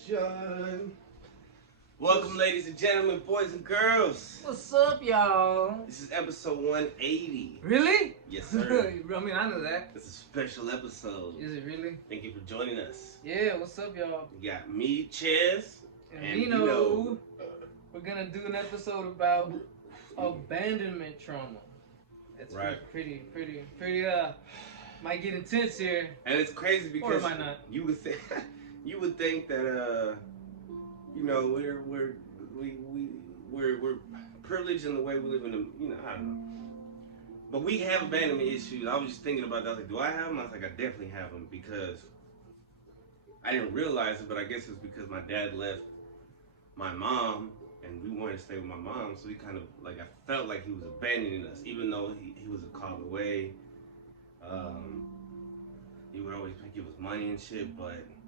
Action! Welcome, ladies and gentlemen, boys and girls. What's up, y'all? This is episode 180. Really? Yes, sir. I mean, I know that. It's a special episode. Is it really? Thank you for joining us. Yeah, what's up, y'all? We got me, Ches, and Nino. We're gonna do an episode about abandonment trauma. It's right. pretty, might get intense here. And it's crazy because or might not. You would think that we're privileged in the way we live in the, I don't know. But we have abandonment issues. I was just thinking about that. I was like, do I have them? I was like, I definitely have them because I didn't realize it, but I guess it's because my dad left my mom and we wanted to stay with my mom. So he kind of, like, I felt like he was abandoning us, even though he was a call away. He would always give us money and shit,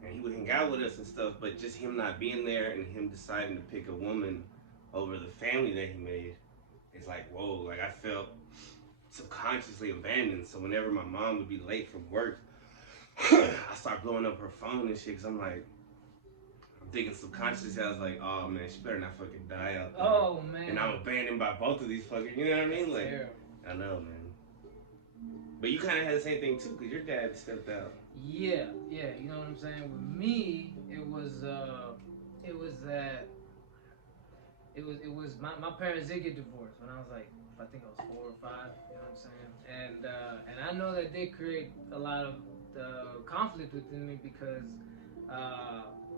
and he would hang out with us and stuff, but just him not being there and him deciding to pick a woman over the family that he made, it's like, whoa, like I felt subconsciously abandoned. So whenever my mom would be late from work, I start blowing up her phone and shit, because I'm thinking subconsciously, I was like, oh man, she better not fucking die out there. Oh man. And I'm abandoned by both of these fucking, you know what I mean? Like, terrible. I know, man. But you kind of had the same thing too, because your dad stepped out. Yeah, you know what I'm saying? With me, it was my parents did get divorced when I was like, I think I was 4 or 5, you know what I'm saying? And I know that did create a lot of conflict within me because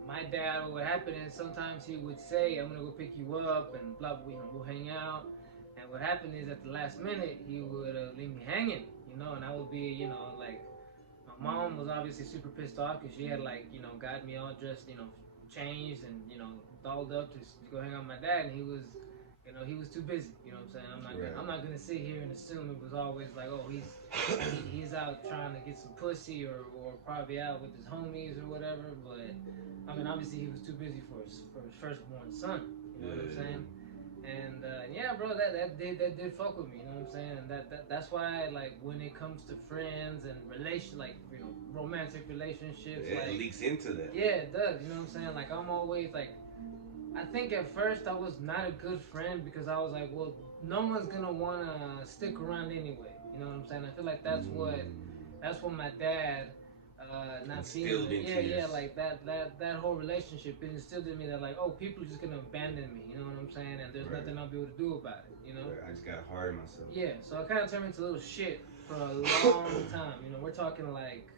my dad, what happened is sometimes he would say, I'm gonna go pick you up and blah, we'll hang out. And what happened is at the last minute, he would leave me hanging, and I would be, like, my mom was obviously super pissed off because she had, like, got me all dressed, changed and, dolled up to go hang out with my dad, and he was, he was too busy, you know what I'm saying? I'm not gonna sit here and assume it was always like, oh, he's out trying to get some pussy or probably out with his homies or whatever, but, I mean, obviously he was too busy for his firstborn son, you know what I'm saying? And yeah, bro, that did fuck with me, you know what I'm saying? And that's why, like, when it comes to friends and romantic relationships, it like, leaks into that. Yeah, it does, you know what I'm saying? Like, I'm always like, I think at first I was not a good friend because I was like, well, no one's gonna wanna stick around anyway, you know what I'm saying? I feel like that's what my dad. Not feeling it. Yeah, like that whole relationship, it instilled in me that, like, oh, people are just gonna abandon me, you know what I'm saying? And there's nothing I'll be able to do about it, Right. I just got hard on myself. Yeah, so I kind of turned into a little shit for a long time. We're talking like,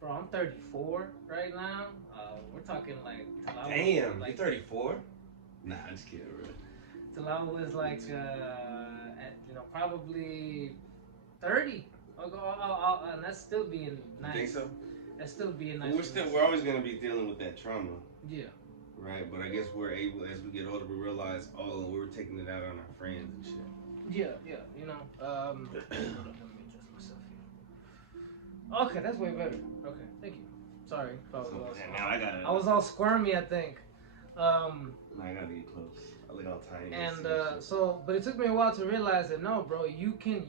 bro, I'm 34 right now. We're talking like, damn, you're 34? Nah, I'm just kidding, bro. Till I was like, at probably 30. And that's still being nice. You think so? That's still being nice. We're always gonna be dealing with that trauma. Yeah. Right, but I guess we're able, as we get older, we realize, oh, we were taking it out on our friends and shit. Yeah, hold on, let me adjust myself here. Okay, that's way better. Okay, thank you. Sorry. I was all squirmy, I think. I gotta get close. I look all tiny. And but it took me a while to realize that no, bro, you can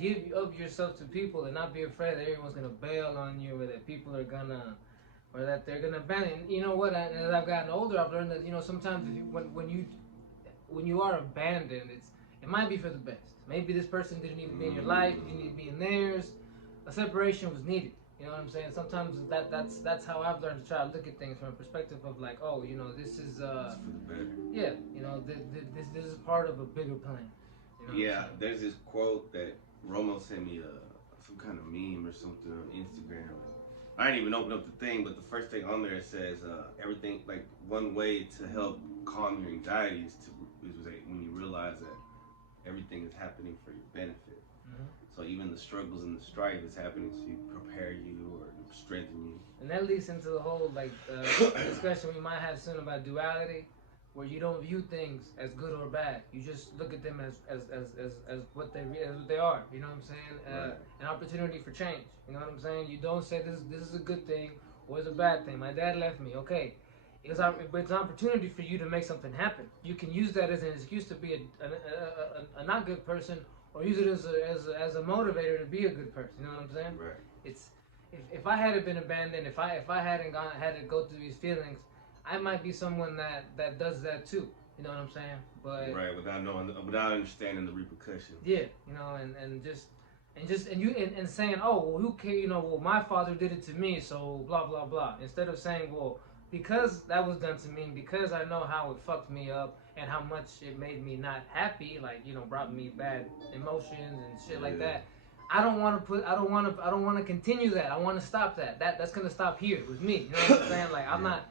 give of yourself to people and not be afraid that everyone's gonna bail on you, or that people are gonna, or that they're gonna abandon. You know what? As I've gotten older, I've learned that sometimes when you are abandoned, it might be for the best. Maybe this person didn't need to be in your life, you didn't need to be in theirs. A separation was needed. You know what I'm saying? Sometimes that's how I've learned to try to look at things from a perspective of like, oh, this is it's for the better. Yeah, this is part of a bigger plan. Yeah, there's this quote that Romo sent me some kind of meme or something on Instagram. I didn't even open up the thing, but the first thing on there says everything, like, one way to help calm your anxiety is when you realize that everything is happening for your benefit. Mm-hmm. So even the struggles and the strife is happening to prepare you or strengthen you. And that leads into the whole discussion we might have soon about duality, where you don't view things as good or bad. You just look at them as what they are. You know what I'm saying? Right. An opportunity for change. You know what I'm saying? You don't say this is a good thing or it's a bad thing. My dad left me. Okay, it's an opportunity for you to make something happen. You can use that as an excuse to be a not good person, or use it as a motivator to be a good person. You know what I'm saying? Right. if I hadn't been abandoned, if I hadn't had to go through these feelings, I might be someone that does that too. You know what I'm saying? But right, without understanding the repercussions. yeah, you know, and saying, oh, well, who care? You know, well, my father did it to me, so blah blah blah. Instead of saying, well, because that was done to me, because I know how it fucked me up and how much it made me not happy, like, you know, brought me bad emotions and shit like that. I don't want to continue that. I want to stop that. That's gonna stop here with me. You know what I'm saying? Like, I'm not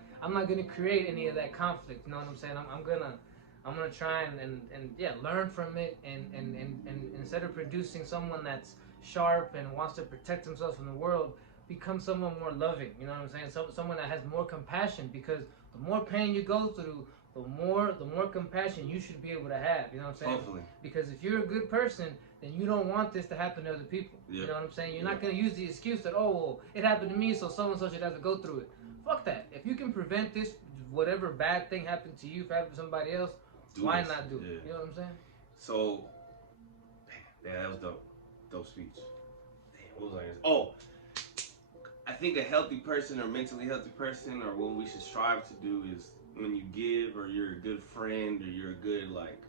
gonna create any of that conflict. You know what I'm saying? I'm gonna try and yeah, learn from it and instead of producing someone that's sharp and wants to protect themselves from the world, become someone more loving. You know what I'm saying? Someone that has more compassion, because the more pain you go through, the more compassion you should be able to have. You know what I'm saying? Hopefully. Because if you're a good person, then you don't want this to happen to other people. Yep. You know what I'm saying? You're not gonna use the excuse that, oh, well, it happened to me, so and so should have to go through it. Fuck that. If you can prevent this, whatever bad thing happened to you, if it happened to somebody else, why not do it? You know what I'm saying? So, damn, that was dope. Dope speech. Damn, what was I gonna say? Oh, I think a healthy person or mentally healthy person, or what we should strive to do, is when you give, or you're a good friend, or you're a good, like,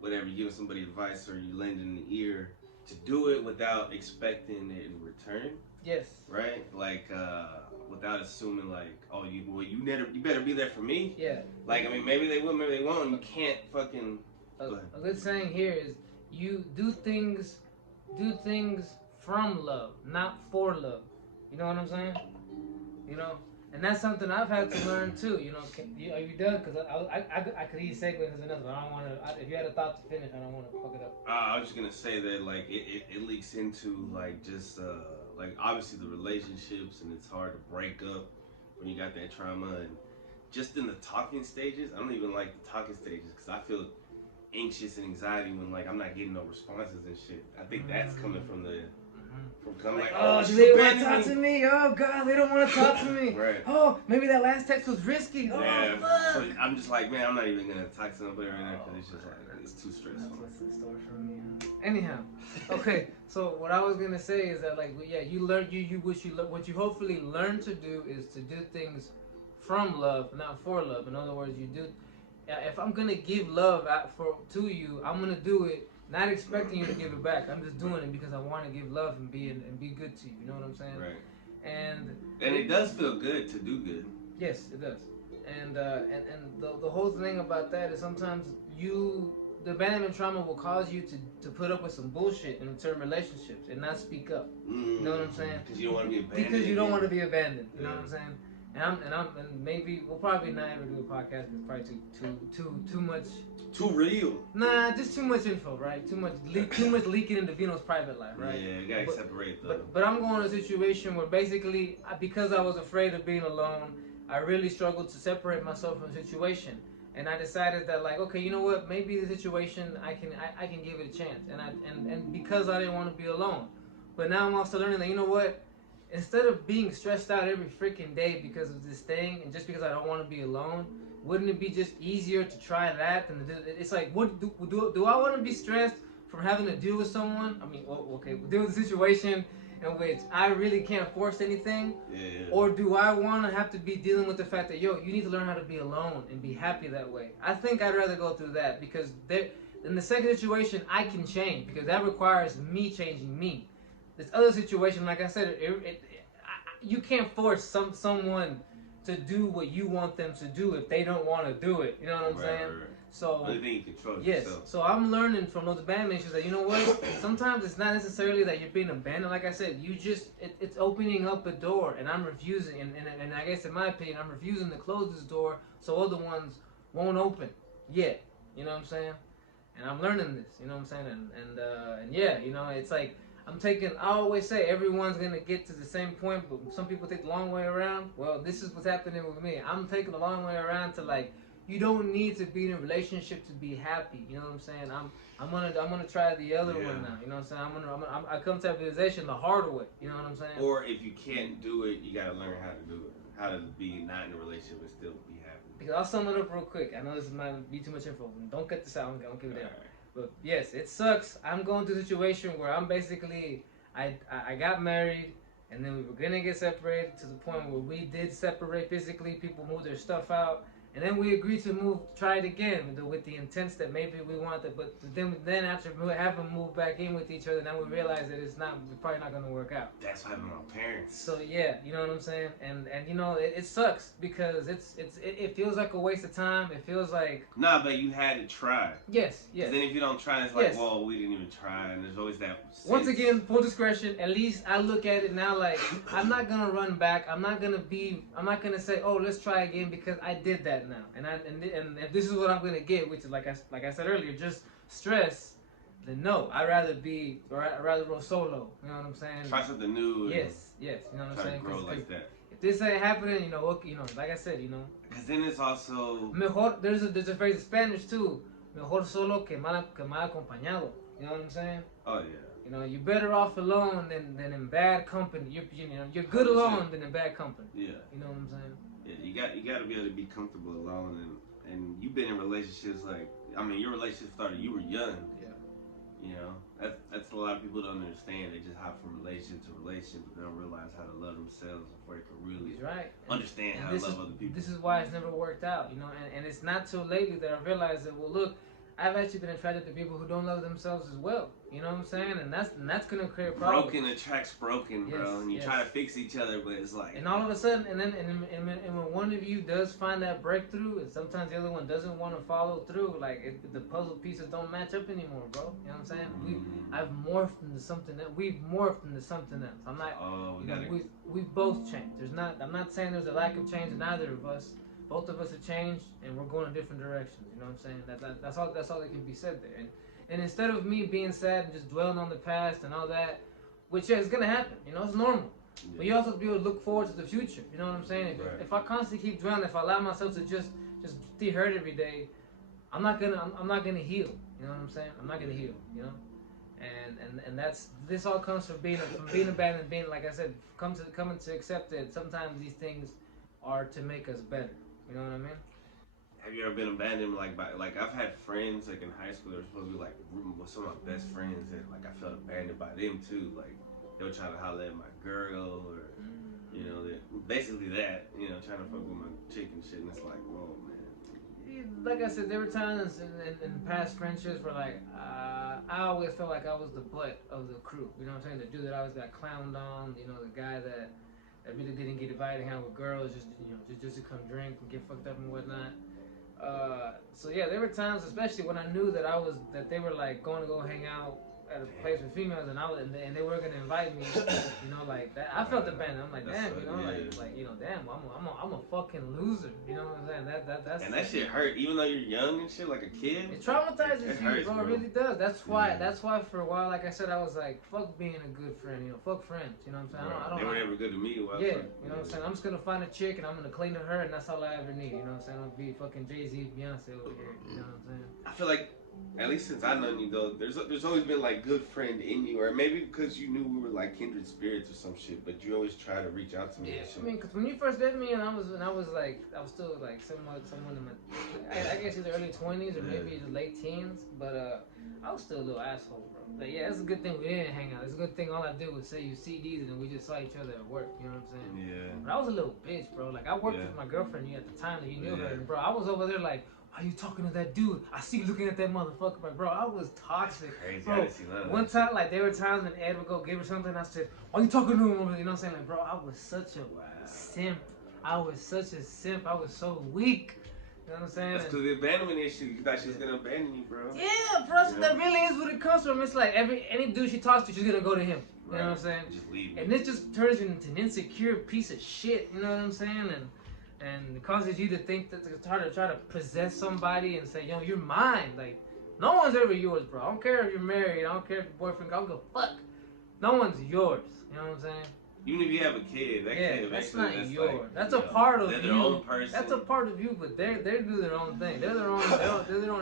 whatever, you giving somebody advice or you lending an ear, to do it without expecting it in return. Yes. Right? Like, without assuming, like, oh, you better be there for me. Yeah. Like, I mean, maybe they will, maybe they won't. And you can't fucking. A good saying here is, you do things from love, not for love. You know what I'm saying? You know, and that's something I've had to learn too. You know, are you done? Because I could eat segue into another, but I don't want to. If you had a thought to finish, I don't want to fuck it up. I was just gonna say that, like, it leaks into, like, just like, obviously the relationships, and it's hard to break up when you got that trauma, and just in the talking stages. I don't even like the talking stages because I feel anxious and anxiety when, like, I'm not getting no responses and shit. I think that's coming from the. Like, oh, do they want to talk to me? Oh God, they don't want to talk to me. Right. Oh, maybe that last text was risky. Oh, yeah. fuck. So I'm just like, man, I'm not even gonna talk to somebody right now because it's just like, it's too stressful. That's the story for me. Anyhow, okay. So what I was gonna say is that, like, yeah, you learn what you hopefully learn to do is to do things from love, not for love. In other words, you do. If I'm gonna give love to you, I'm gonna do it. Not expecting you to give it back. I'm just doing it because I want to give love and be good to you. You know what I'm saying? Right. And it does feel good to do good. Yes, it does. And the whole thing about that is sometimes the abandonment trauma will cause you to put up with some bullshit in certain relationships and not speak up. You know what I'm saying? Because you don't want to be abandoned. Because you don't want to be abandoned. You know what I'm saying? And maybe we'll probably not ever do a podcast because it's probably too much. Too real. Nah, just too much info, right? Too much leaking into Vino's private life, right? Yeah, you gotta separate them. But I'm going to a situation where basically, because I was afraid of being alone, I really struggled to separate myself from the situation, and I decided that, like, okay, you know what? Maybe the situation I can give it a chance, and because I didn't want to be alone, but now I'm also learning that, you know what? Instead of being stressed out every freaking day because of this thing, and just because I don't want to be alone, wouldn't it be just easier to try that than to do it? It's like, what do I want to be stressed from having to deal with someone? I mean, okay, deal with a situation in which I really can't force anything, or do I want to have to be dealing with the fact that, yo, you need to learn how to be alone and be happy that way? I think I'd rather go through that, because in the second situation I can change, because that requires me changing me. This other situation, like I said, you can't force someone to do what you want them to do if they don't want to do it. You know what I'm saying? Right. So I think you control yes. yourself. So I'm learning from those abandonment issues that, you know what? Sometimes it's not necessarily that you're being abandoned. Like I said, it's opening up a door, and I'm refusing. And I guess in my opinion, I'm refusing to close this door so other ones won't open yet. You know what I'm saying? And I'm learning this. You know what I'm saying? And yeah, you know, it's like. I always say everyone's going to get to the same point, but some people take the long way around. Well, this is what's happening with me. I'm taking the long way around to, like, you don't need to be in a relationship to be happy. You know what I'm saying? I'm gonna try the other one now. You know what I'm saying? I come to that realization the hard way. You know what I'm saying? Or if you can't do it, you got to learn how to do it. How to be not in a relationship and still be happy. Because I'll sum it up real quick. I know this might be too much info. Don't cut this out. Don't give it down. But yes, it sucks. I'm going through a situation where I'm basically, I got married, and then we were gonna get separated to the point where we did separate physically. People moved their stuff out, and then we agreed to try it again with the intents that maybe we wanted to, but then after having moved back in with each other, then we realized that we're probably not gonna work out. That's what happened with my parents. So yeah, you know what I'm saying, and you know it sucks because it feels like a waste of time. It feels like nah, but you had to try. Yes. Then if you don't try, it's like, well, we didn't even try, and there's always that. Once again, full discretion. At least I look at it now like I'm not gonna run back. I'm not gonna say, oh, let's try again because I did that now, and if this is what I'm gonna get, which is like I said earlier, just stress. Then no, I'd rather roll solo. You know what I'm saying? Try something new. Yes. You know what I'm saying? Try to grow like that. If this ain't happening, you know, like I said, you know. Because then it's also. Mejor. There's a phrase in Spanish too. Mejor solo que mal acompañado. You know what I'm saying? Oh yeah. You know, you're better off alone than in bad company. You're good alone than in bad company. Yeah. You know what I'm saying? Yeah, you got to be able to be comfortable alone, and you've been in relationships your relationship started. You were young. Yeah. You know, that's a lot of people don't understand. They just hop from relationship to relationship, but they don't realize how to love themselves before they can really understand how to love other people. This is why it's never worked out, you know. And it's not till lately that I realized that, well, look, I've actually been attracted to people who don't love themselves as well. You know what I'm saying? And that's gonna create problems. Broken attracts broken, bro. And you try to fix each other, but it's like. And all of a sudden, and when one of you does find that breakthrough, and sometimes the other one doesn't want to follow through, like the puzzle pieces don't match up anymore, bro. You know what I'm saying? I've morphed into something that we've morphed into something else. I'm not. We've both changed. I'm not saying there's a lack of change in either of us. Both of us have changed, and we're going in different directions. You know what I'm saying? That's all that can be said there. And instead of me being sad and just dwelling on the past and all that, which is gonna happen. You know, it's normal. Yeah. But you also have to be able to look forward to the future. You know what I'm saying? If I constantly keep dwelling, if I allow myself to just be hurt every day, I'm not gonna heal. You know what I'm saying? I'm not gonna heal. You know. And this all comes from being abandoned, being, like I said, coming to accept that sometimes these things are to make us better. You know what I mean? Have you ever been abandoned like I've had friends like in high school that were supposed to be like some of my best friends, and like I felt abandoned by them too. Like they were trying to holler at my girl, or you know, basically that, you know, trying to fuck with my chick and shit, and it's like, whoa, man. Like I said, there were times in past friendships where like I always felt like I was the butt of the crew. You know what I'm saying? The dude that always got clowned on. You know, the guy that really didn't get invited to hang out with girls, just to come drink and get fucked up and whatnot. So yeah, there were times, especially when I knew that they were like going to go hang out at a place with females, and they were gonna invite me, you know, like that. I felt abandoned. I'm like, damn, you know, like you know, damn, I'm a fucking loser. You know what I'm saying? That's and that shit hurt, even though you're young and shit, like a kid. It traumatizes you, bro. It really does. That's why for a while, like I said, I was like, fuck being a good friend. You know, fuck friends. You know what I'm saying? Right. They were never good to me. You know what I'm saying? I'm just gonna find a chick and I'm gonna cling to her, and that's all I ever need. You know what I'm saying? I'm gonna be fucking Jay-Z, Beyonce over here. You know what I'm saying? I feel like, at least since I've known you though, there's always been like good friend in you, or maybe because you knew we were like kindred spirits or some shit, but you always try to reach out to me. Yeah, I mean, because when you first met me, and I was still like someone in my, I guess either early 20s or maybe the late teens, but I was still a little asshole, bro. But yeah, it's a good thing we didn't hang out. It's a good thing all I did was say you CDs and we just saw each other at work. You know what I'm saying? Yeah. But I was a little bitch, bro. Like I worked with my girlfriend at the time that you knew her, and bro, I was over there like, why are you talking to that dude? I see you looking at that motherfucker. Like, bro, I was toxic. Crazy. Bro, one time, like, there were times when Ed would go give her something, and I said, why are you talking to him? You know what I'm saying? Like, bro, I was such a simp. I was such a simp. I was so weak. You know what I'm saying? That's because the abandonment issue. You thought she was going to abandon you, bro. Yeah, bro. That really is what it comes from. It's like any dude she talks to, she's going to go to him. You know what I'm saying? Just leave me. And this just turns you into an insecure piece of shit. You know what I'm saying? And it causes you to think that it's hard to try to possess somebody and say, yo, you're mine. Like, no one's ever yours, bro. I don't care if you're married. I don't care if your boyfriend. I don't give a fuck. No one's yours. You know what I'm saying? Even if you have a kid, that's not yours. Like, that's a part of you. They're their own person. That's a part of you, but they do their own thing. They're their own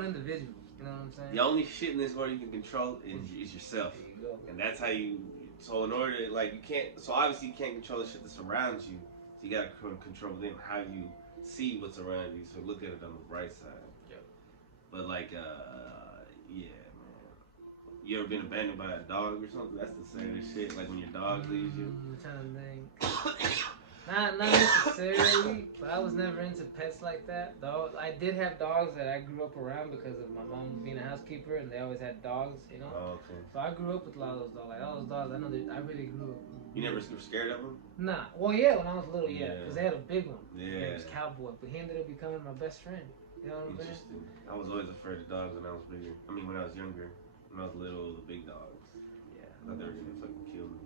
individual. You know what I'm saying? The only shit in this world you can control is yourself. There you go. And that's how you. So in order, like, you can't. So obviously you can't control the shit that surrounds you. So you gotta control then how you see what's around you. So look at it on the bright side. Yep. But like, yeah, man. You ever been abandoned by a dog or something? That's the saddest shit. Like when your dog leaves you. I'm trying to think. Not necessarily, but I was never into pets like that. Though I did have dogs that I grew up around because of my mom being a housekeeper, and they always had dogs, you know. Oh, okay. So I grew up with a lot of those dogs. Like all those dogs, I know that I really grew up. You never were scared of them? Nah. Well, yeah, when I was little, yeah, Yeah. because they had a big one. Yeah. It was Cowboy, but he ended up becoming my best friend. You know what I'm saying? Interesting. I was always afraid of dogs when I was bigger. I mean, when I was younger. When I was little, the big dogs. Yeah. I thought they were gonna fucking kill me.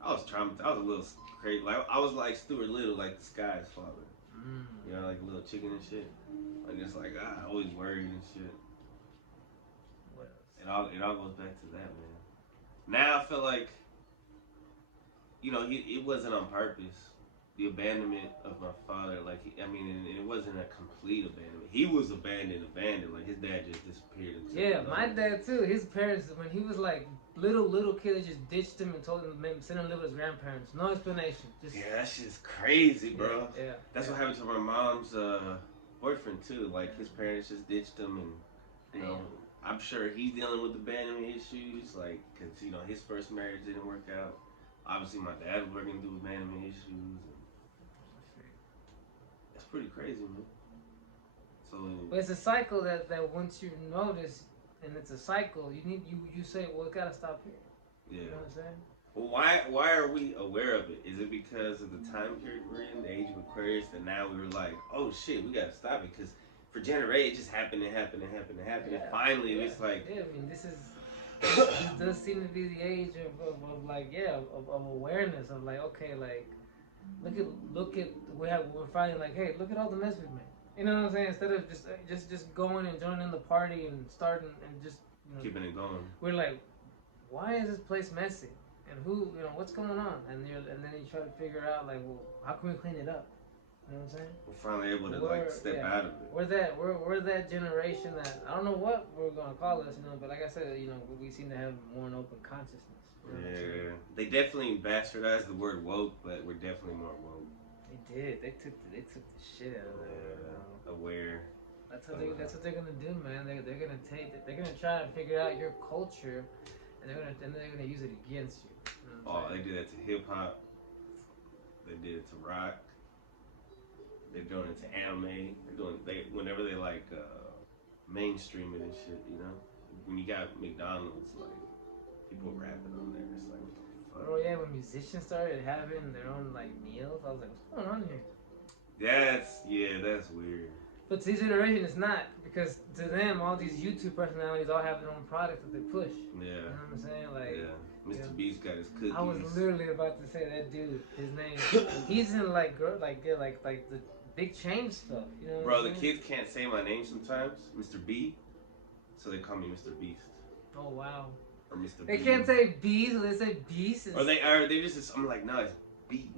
I was traumatized. I was a little crazy. Like I was like Stuart Little, like the Sky's father. You know, like a little chicken and shit. And just like I always worried and shit. What else? It all goes back to that, man. Now I feel like, you know, it wasn't on purpose. The abandonment of my father, like I mean, and it wasn't a complete abandonment. He was abandoned. Like his dad just disappeared. Yeah, my dad too. His parents, when he was like little kid, they just ditched him and told him to send him to live with his grandparents. No explanation. Just yeah, that shit's crazy, bro. Yeah. That's what happened to my mom's boyfriend too. Like his parents just ditched him, and you know, I'm sure he's dealing with abandonment issues. Like, cause you know his first marriage didn't work out. Obviously, my dad was working through abandonment issues. That's pretty crazy, man. So, but it's a cycle that once you notice, and it's a cycle, you say, well, it gotta stop here. yeah. You know what I'm saying? Well, why are we aware of it? Is it because of the time period we're in, the age of Aquarius, that now we were like, oh shit, we gotta stop it? Because for generations, it just happened. And finally, it's like, yeah, I mean, this does seem to be the age of like, yeah, of awareness of like, okay, like, look at we're finally like, hey, look at all the mess we've made. You know what I'm saying? Instead of just going and joining the party and starting and just keeping it going. We're like, why is this place messy? And who, what's going on? And then you try to figure out like, well, how can we clean it up? You know what I'm saying? We're finally able to like step out of it. We're that generation that I don't know what we're gonna call us, but like I said, we seem to have more an open consciousness. Yeah, they definitely bastardized the word woke, but we're definitely more woke. They did. They took the shit out of it. Aware. That's what they're gonna do, man. They're gonna try to figure out your culture, and they're gonna use it against you. They did that to hip hop. They did it to rock. They're doing it to anime. Whenever they like mainstream it and shit, When you got McDonald's, like people rapping on there, it's like, what the fuck? Oh yeah, when musicians started having their own like meals, I was like, what's going on here? That's weird. But to this generation, it's not, because to them, all these YouTube personalities all have their own product that they push. Yeah. You know what I'm saying? Like, Mr. Beast got his cookies. I was literally about to say that dude. His name. He's in like the big change stuff. You know? Bro, the kids can't say my name sometimes, Mr. B, so they call me Mr. Beast. Oh wow. Or Mr. They B. can't say B, so they say Beast. Or they just. I'm like, no, it's B.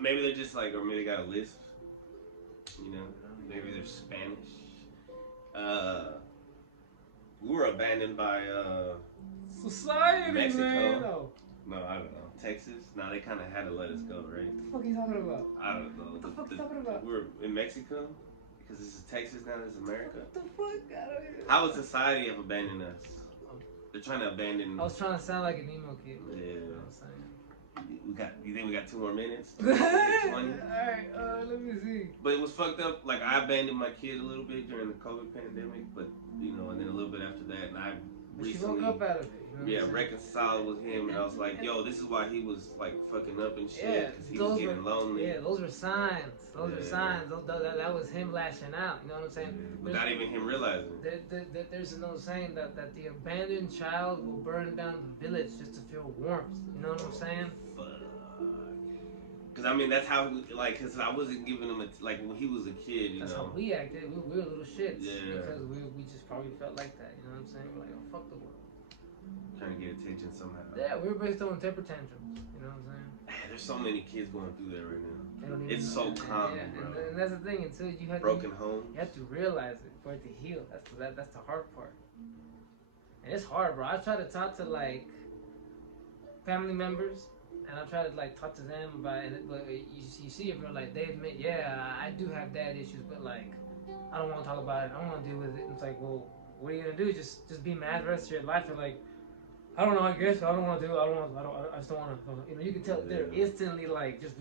Maybe they're just like, or maybe they got a lisp. Maybe they're Spanish. We were abandoned by society, Mexico. man. No, I don't know. Texas. No, they kind of had to let us go, right? What the fuck are you talking about? I don't know. What the fuck are you talking about? We were in Mexico because this is Texas now. This is America. What the fuck? I don't even... How would society have abandoned us? They're trying to abandon. I was trying to sound like an emo kid. Yeah. You know what I'm saying? You think we got 2 more minutes? 20? 20? Alright, let me see. But it was fucked up. Like, I abandoned my kid a little bit during the COVID pandemic, but, and then a little bit after that, and I recently... She woke up out of it. Reconciled with him, and I was like, yo, this is why he was, like, fucking up and shit, because he was getting lonely. Yeah, those were signs. Those were signs. That was him lashing out, you know what I'm saying? Without even him realizing it. There's an old saying that the abandoned child will burn down the village just to feel warmth, you know what I'm saying? Because, I mean, that's how, because I wasn't giving him, when he was a kid, That's how we acted. We were little shits. Yeah. Because we just probably felt like that, you know what I'm saying? We're like, oh, fuck the world. Trying to get attention somehow. Yeah, we were based on temper tantrums, you know what I'm saying? There's so many kids going through that right now. They don't even It's so common, yeah, bro. And that's the thing, until you have broken homes. You have to realize it for it to heal. That's the hard part. And it's hard, bro. I try to talk to, family members, and I try to talk to them about it, but you see it, bro. Like they admit, yeah, I do have dad issues, but I don't want to talk about it. I don't want to deal with it. And it's like, well, what are you gonna do? Just be mad the rest of your life and like, I don't know. I guess I don't want to do. I just don't want to. You know, you can tell they're instantly like just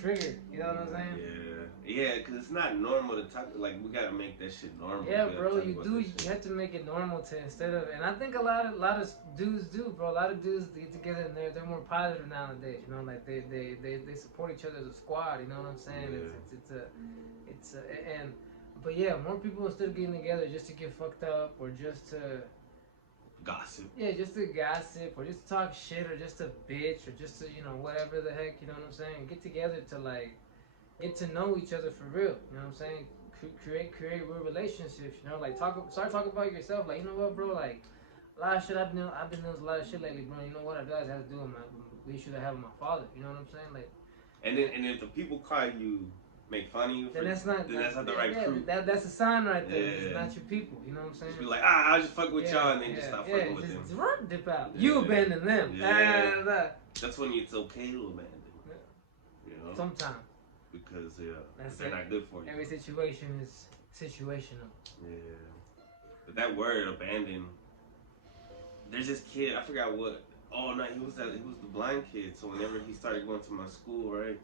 triggered. You know what I'm saying? Yeah, because it's not normal to talk. Like we gotta make that shit normal. Yeah, bro. You do. You have to make it normal to instead of. And I think a lot of dudes do, bro. A lot of dudes get together and they're more positive nowadays. You know, like they support each other as a squad. You know what I'm saying? Yeah. It's and. But yeah, more people instead of getting together just to get fucked up or just to gossip. Yeah, just to gossip or just to talk shit or just to bitch or just to, you know, whatever the heck, you know what I'm saying? Get together to like get to know each other for real, you know what I'm saying? Create real relationships, you know, like start talking about yourself, like, you know what, bro, like a lot of shit I've been doing a lot of shit lately, bro. You know what I realized I had to do with the issue I have with my father, you know what I'm saying? Like, and if the people call you, make fun of you, then that's not the right crew. That's a sign right there. Yeah. It's not your people. You know what I'm saying? Just be like, I'll just fuck with y'all, and then just stop fucking with them. Just dip out. You abandon them. Yeah. That's when it's okay to abandon. You know. Sometimes. Because they're not good for you. Every situation is situational. Yeah. But that word abandon. There's this kid. I forgot what. Oh no, he was the blind kid. So whenever he started going to my school, right.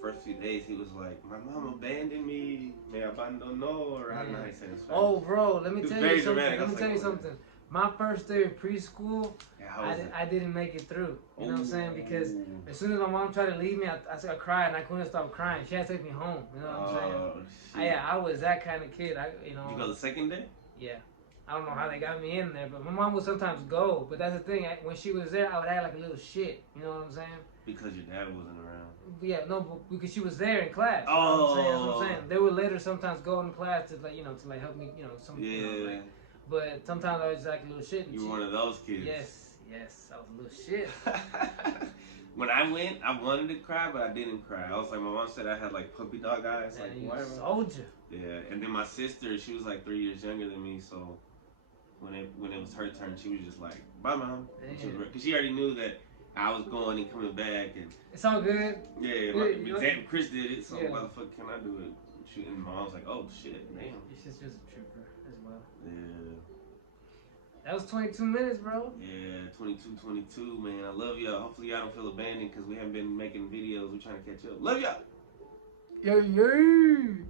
First few days, he was like, "My mom abandoned me. Me abandonó," or I don't know how he said it. Oh, bro, let me tell you something. My first day of preschool, I didn't make it through. You know what I'm saying? Because as soon as my mom tried to leave me, I cried and I couldn't stop crying. She had to take me home. You know what I'm saying? I was that kind of kid. You go the second day? Yeah. I don't know how they got me in there, but my mom would sometimes go. But that's the thing. When she was there, I would act like a little shit. You know what I'm saying? Because your dad wasn't around. Yeah, no, but because she was there in class. Oh, you know what I'm saying? They would later sometimes go in class to like, you know, to like help me, you know, Yeah. You know, like, but sometimes I was just like a little shit. You were one of those kids. Yes, I was a little shit. When I went, I wanted to cry, but I didn't cry. I was like, my mom said I had like puppy dog eyes. Man, like, you whatever. Soldier. Yeah, and then my sister, she was like 3 years younger than me, so when it was her turn, she was just like, "Bye, mom," because she already knew that I was going and coming back, and it's all good. Yeah, Chris did it, so why the fuck can I do it? And my mom was like, "Oh shit, damn." Your sister's a trooper as well. Yeah. That was 22 minutes, bro. Yeah, 22, man. I love y'all. Hopefully y'all don't feel abandoned because we haven't been making videos. We're trying to catch up. Love y'all. Yay.